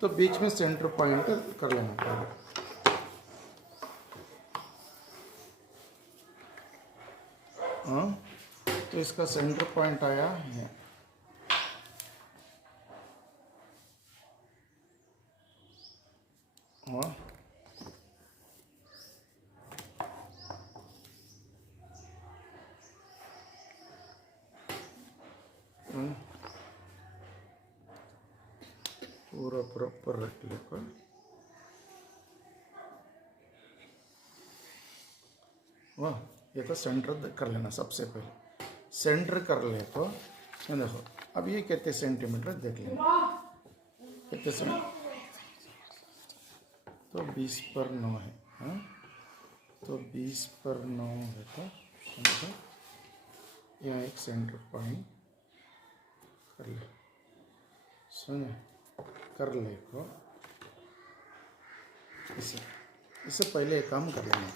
तो बीच में centre point कर लेना पड़ेगा। हाँ, तो इसका सेंटर पॉइंट आया है। हाँ, पूरा प्रॉपर रख लेकर वाह, ये तो सेंटर कर लेना सबसे पहले। सेंटर कर ले तो ये देखो, अब ये कितने सेंटीमीटर देख लेना, कितने सेंटीमीटर, तो 20/9 है। हाँ, तो 20/9 है तो सेंटर, यहाँ एक सेंटर पॉइंट कर ले, सुनो, कर ले को इससे पहले एक काम कर लेना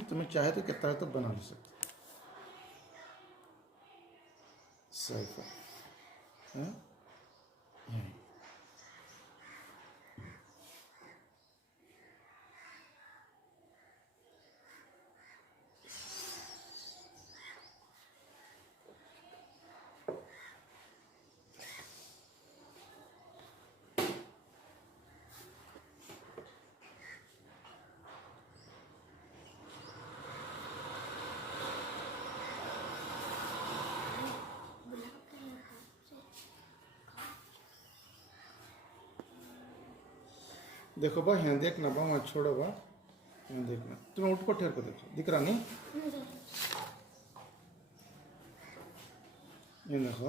तुम्हें चाहे तो कितना है तो बना नहीं सकते। सही है। देखो बा, यहाँ देखना बा, वहाँ छोड़ो बा, यहाँ देखना, तुम्हें उठ को ठहर को देखो, दिख रहा नहीं? ये देखो,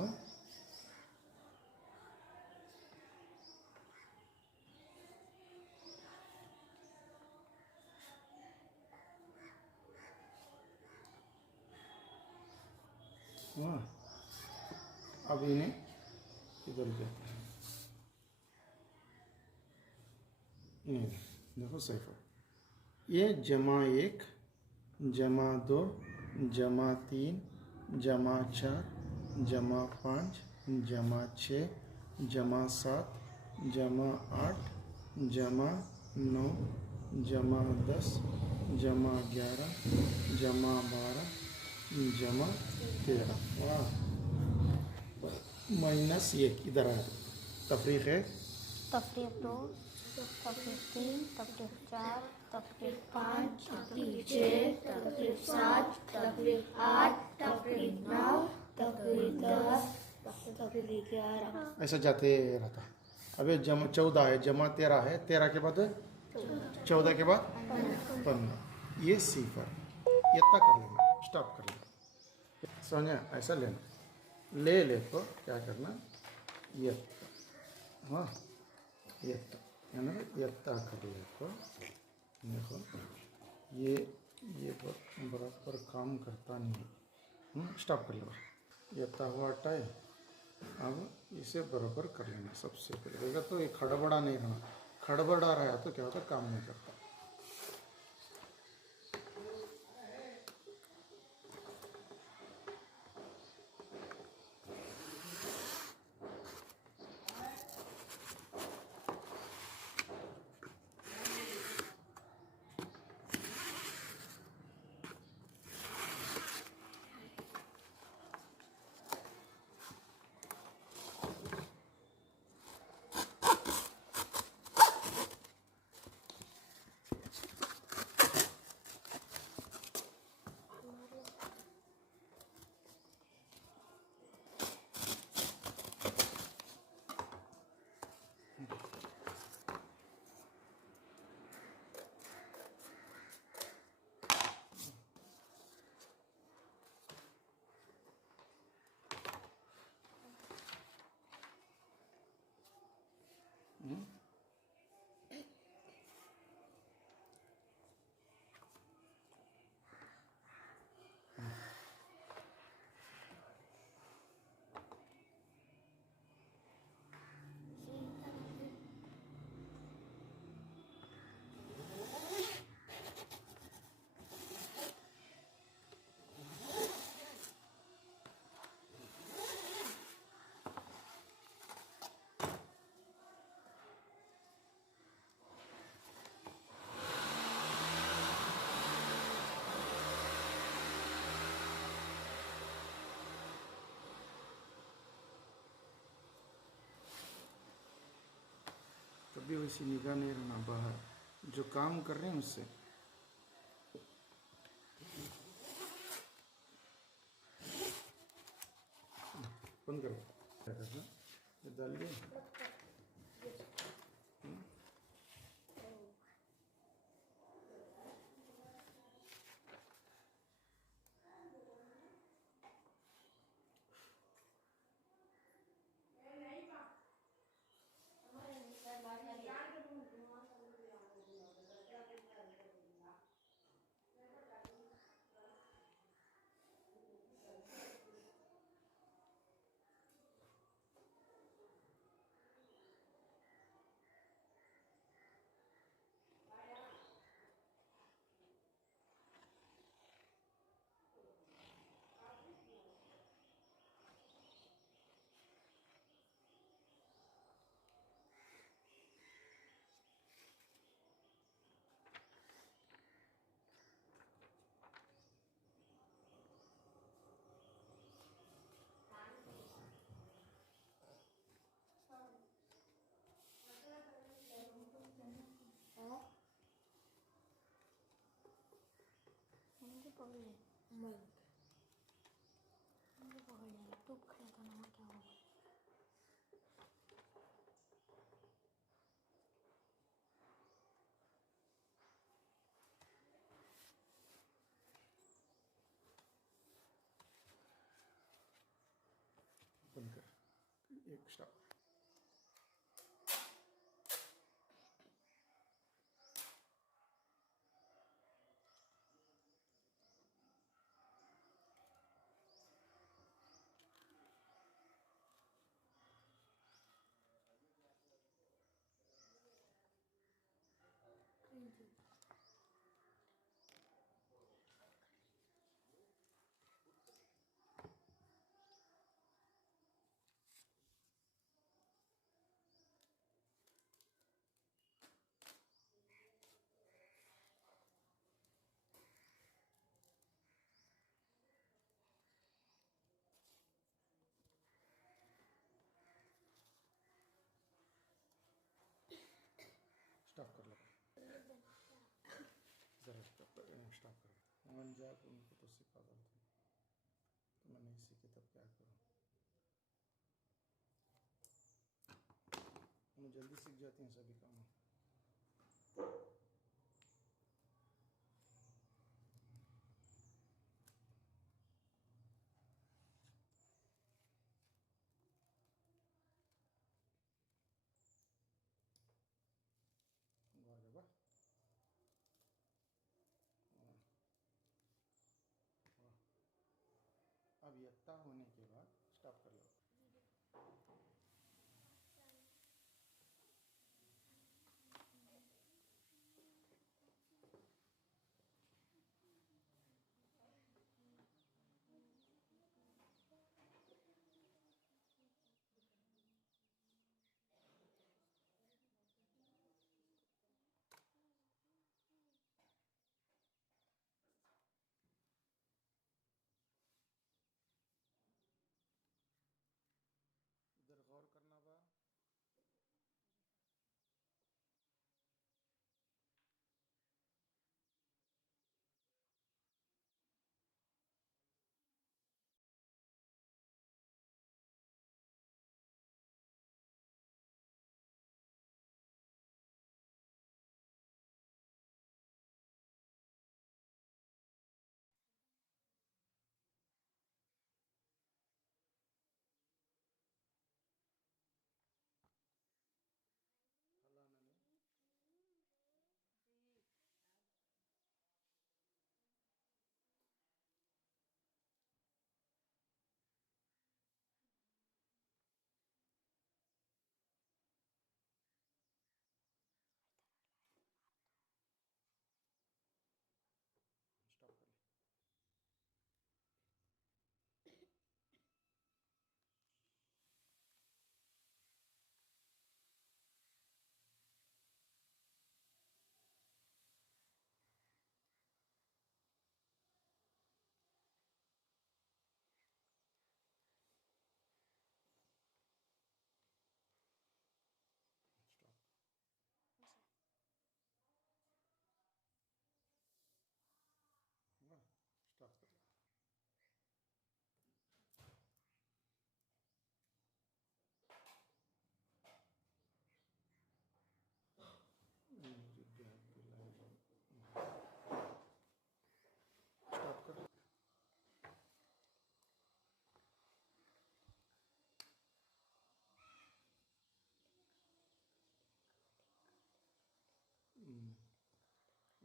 हाँ, अब इन्हें इधर देखते हैं, इन्हें देखो सही है। ये +1 +2 +3 +4 +5 +6 +7 +8 +9 +10 +11 +12 +13। वाह, -1 इधर आया, तफरीक है, तफरीक 2, तफरीक 3, तफरीक 4, तफरीक 5, तफरीक 6, तफरीक 7, तफरीक 8, तफरीक 9, तफरीक 10, तफरीक 11। ऐसा जाते रहता। अबे +14 है, +13 है, 13 के बाद 14 के बाद 15, ये सिफर, ये तक कर लेना, स्टॉप कर लेना, समझा? ऐसा लेना, ले तो क्या करना, ये, हाँ, ये कर ले तो देखो, ये बराबर काम करता नहीं है। स्टॉप कर लो, ये हुआ हटाए। अब इसे बराबर कर लेना सबसे पहले, देखा तो ये खड़बड़ा नहीं रहना, खड़बड़ा रहा है तो क्या होता, काम नहीं करता। अभी वैसी निगाह नहीं रहना बाहर, जो काम कर रहे हैं उससे। बंद करो, ये डाल दिए। मुझे पकड़ ले, मुझे पकड़ ले, तू खड़ा था ना, क्या होगा? बंद कर, एक स्टॉप। स्टॉप कर लो, ज़रा स्टॉप करो। वन जाए तो उनको तो सिखा देते, तो मैं नहीं सीखे तब क्या करूँ। उन्हें जल्दी सीख जाती हैं सभी काम। वाह, अब यत्ता होने के बाद स्टॉप कर लो।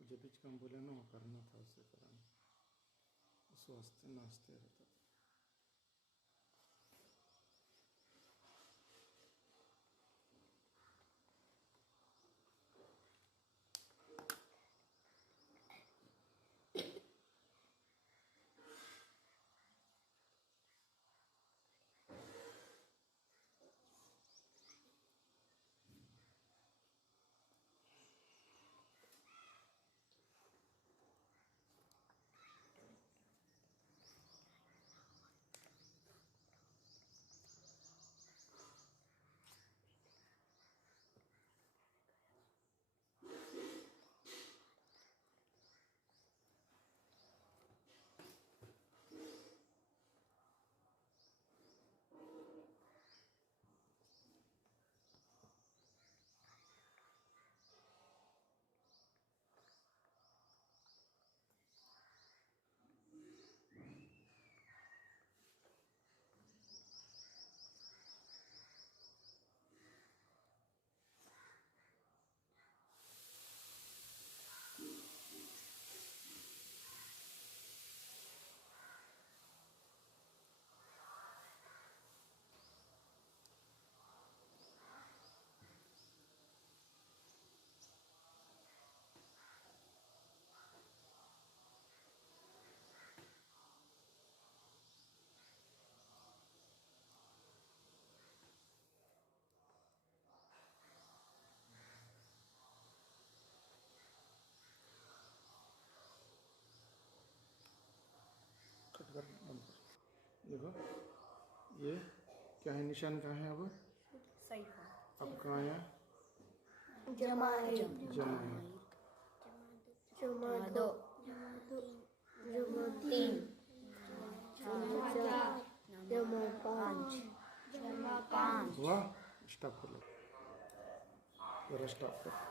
जब बीच का हम बोले ना वो करना था उससे कराना उस वास्ते नाचते रहता था। कट कर बंद कर। देखो ये क्या है, निशान कहाँ है? अब सही अब कहाँ है? जमा जमा है। जमा दो जमा तीन जमा पाँच जमा पाँच हुआ? स्टॉप कर लो, जरा स्टॉप कर।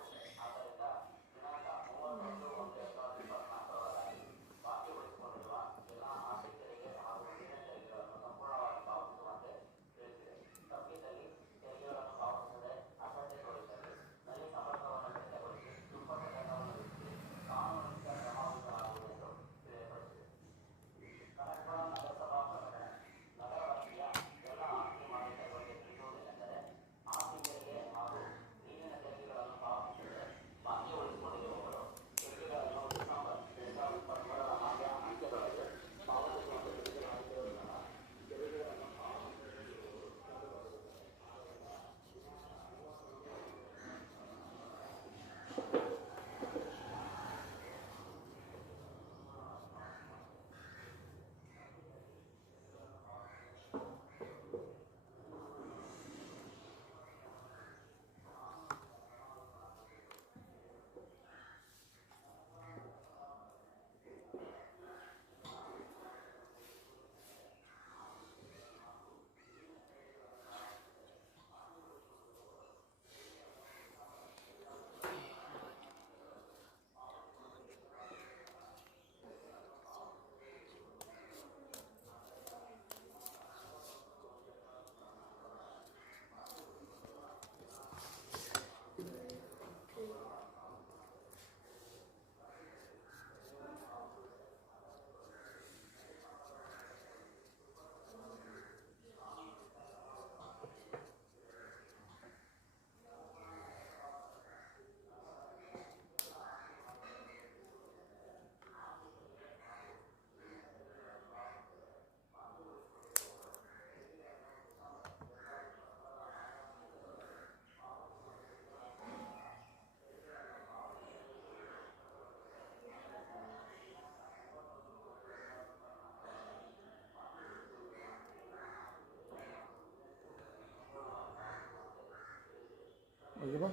बोलिए बा,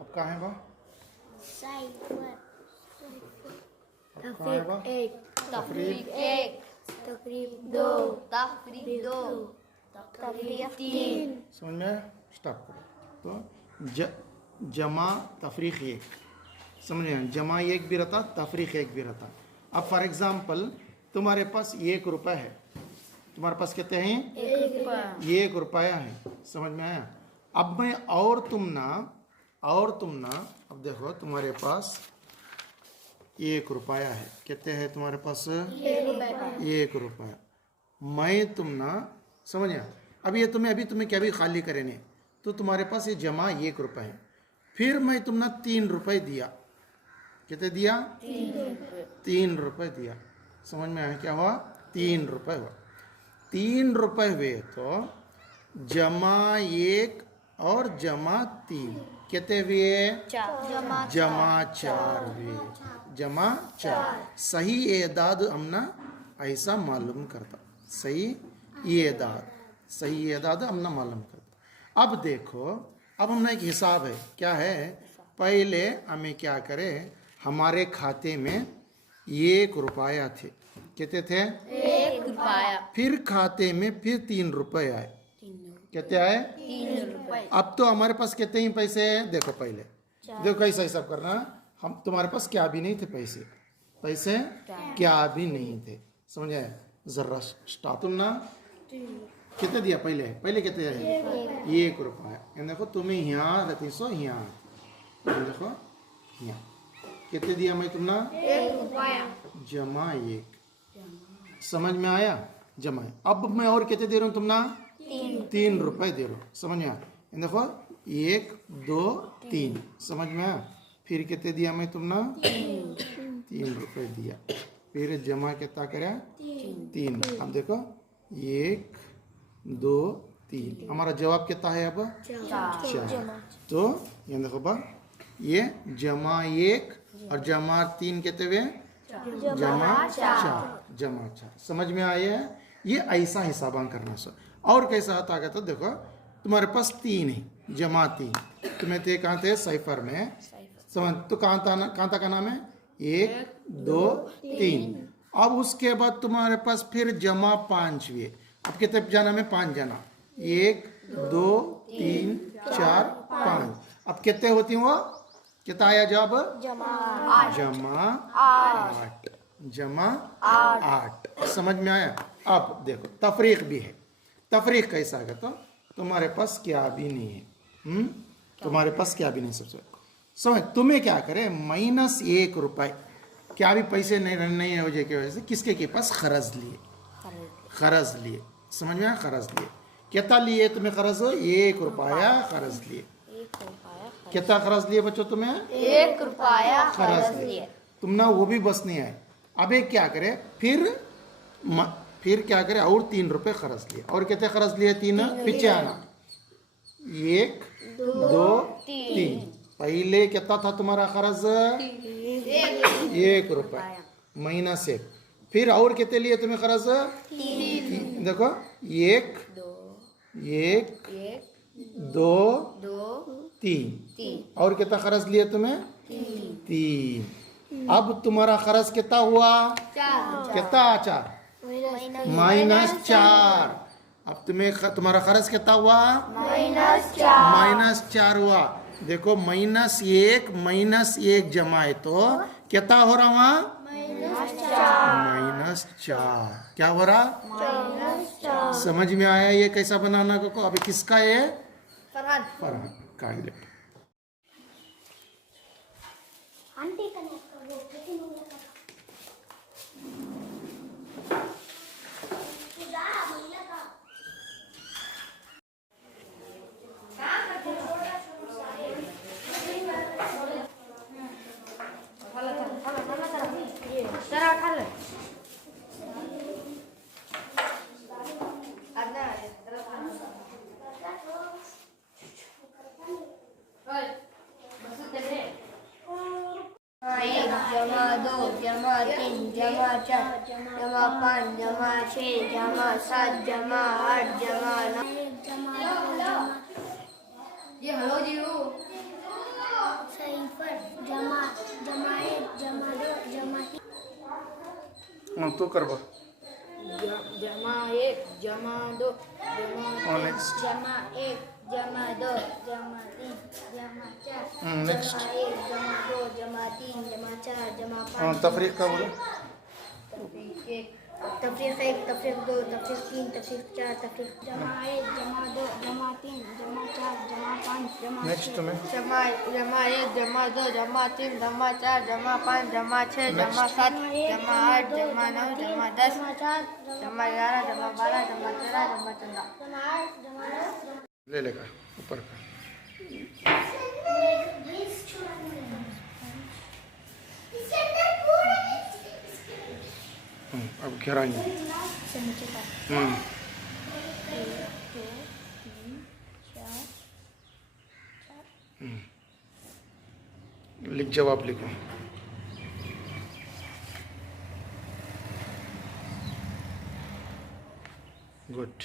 अब कहाँ है बा? साइफर अब कहाँ है बा? एक तफरीक एक तकरीब दो तफरीक दो तकरीब तीन समझ में आया? स्टॉप करो। तो जमा तफरीक एक, समझ में? जमा एक भी रहता, तफरीक एक भी रहता। अब फॉर एग्जाम्पल तुम्हारे पास 1 रुपया है, तुम्हारे पास कितने हैं? 1 रुपया है, समझ में आया? अब मैं और तुम ना अब देखो तुम्हारे पास ₹1 है। कितने है तुम्हारे पास? ₹1। मैं तुम ना समझिए, अभी तुम्हें क्या भी खाली करेंगे तो तुम्हारे पास ये जमा ₹1 है। फिर मैं तुम ना ₹3 दिया। कितने दिया? ₹3 दिया। समझ में आया क्या हुआ? ₹3 हुआ। ₹3 हुए तो जमा 1 और जमा 3 कितने हुए? जमा 4 हुए। जमा 4 सही एदाद हमने ऐसा मालूम करता। सही एदाद हमने मालूम करता। अब देखो, अब हमने एक हिसाब है। क्या है? पहले हमें क्या करें, हमारे खाते में ₹1 थे। कितने थे? ₹1। फिर खाते में फिर ₹3 आए। कितने आए? ₹3। अब तो हमारे पास कितने ही पैसे हैं? देखो पहले देखो कैसा हिसाब करना। हम तुम्हारे पास क्या भी नहीं थे, पैसे क्या भी नहीं थे। समझ आए? जरा स्टार्ट तुम ना कितने दिया? पहले कितने है? ₹1। ये देखो तुम्हें यहाँ रहती सो यहाँ देखो यहाँ कितने दिया मैं तुमने? ₹1। जमा 1। समझ में आया? जमा। अब मैं और कितने दे रहा हूँ तुमने? ₹3 दे रहा हूँ। समझ में आया? देखो 1 2 3। समझ में आया? फिर कितने दिया मैं तुमने? ₹3 दिया। फिर जमा कितना करे? 3। अब देखो 1 2 3। हमारा जवाब कितना है अब? 4। तो ये देखो बा, ये जमा 1 और जमा 3 कितने हुए? जमा 4। समझ में आया है? ये ऐसा हिसाबान करना सो। और कैसा आता है तो देखो तुम्हारे पास 3 है, जमा 3। तुम्हें थे कहाँ थे? साइफर में। समझ तो कहाँ था का नाम है? 1 2 3। अब उसके बाद तुम्हारे पास फिर जमा 5 हुए। अब कितने जाना में? 5 जाना। 1 2 3 4 5। अब कितने होती वो? कितना आया जवाब? जमा 8। जमा 8। समझ में आया? अब देखो तफरीक भी है। तफरीक कैसा है तो तुम्हारे पास क्या भी नहीं है। तुम्हारे पास क्या भी नहीं। सबसे समझ तुम्हें क्या करे, -1 क्या भी पैसे नहीं हो जाए की वजह से किसके के पास खर्च लिए। समझ में आया? खर्च लिए। कितना लिए तुम्हें खर्च? ₹1 खर्च लिए। कितना खर्च लिए बच्चों तुम्हें? ₹1 खर्च लिए। तुम ना वो भी बस नहीं आए। अब एक क्या करे, फिर क्या करे और ₹3 खर्च लिए। और कितने खर्च लिए? 3। पीछे आना। 1 2 3। पहले कितना था तुम्हारा खर्च? ₹1 -1। फिर और कितने लिए तुम्हें खर्च? 3। देखो 1 2 3। और कितना खर्च लिए तुम्हें? 3। अब तुम्हारा खर्च कितना हुआ? कितना? 4 -4। अब तुम्हारा खर्च कितना हुआ? -4 हुआ। देखो -1 -1 जमाए तो कितना हो रहा वहाँ? -4। क्या हो रहा? समझ में आया ये कैसा बनाना को? अभी किसका है? फरहान का। आंटी का नहीं करो, लेकिन वो लगा जा भैया का जमा 2 जमा 3 जमा 4 जमा 5 जमा 6 जमा 7 जमा 8 जमा 9। ये हेलो जी साइफर जमा 1 जमा 2 जमा 3 तो करबो जमा 1 जमा 2 जमा नेक्स्ट जमा 1 जमा 2 जमा 3 जमा 4 नेक्स्ट जमा 1 जमा 2 जमा 3 जमा 4 जमा 5 तफरीक का बोलो। तफरीक 1 तफरीक 1, तफरीक 2, तफरीक 3, तफरीक 4, तफरीक जमा 1, जमा 2, जमा 3, जमा 4, जमा 5, जमा नेक्स्ट में जमा 1, जमा 2, जमा 3, जमा 4, जमा 5, जमा 6, जमा 7, जमा 8, जमा 9, जमा 10, जमा 11, जमा 12, जमा 13, जमा 14। जमा 8, जमा 9, ले लेगा ऊपर का। अब घेराएंगे। नीचे का 1, 2, 3, 4, लिख जवाब लिखो। गुड।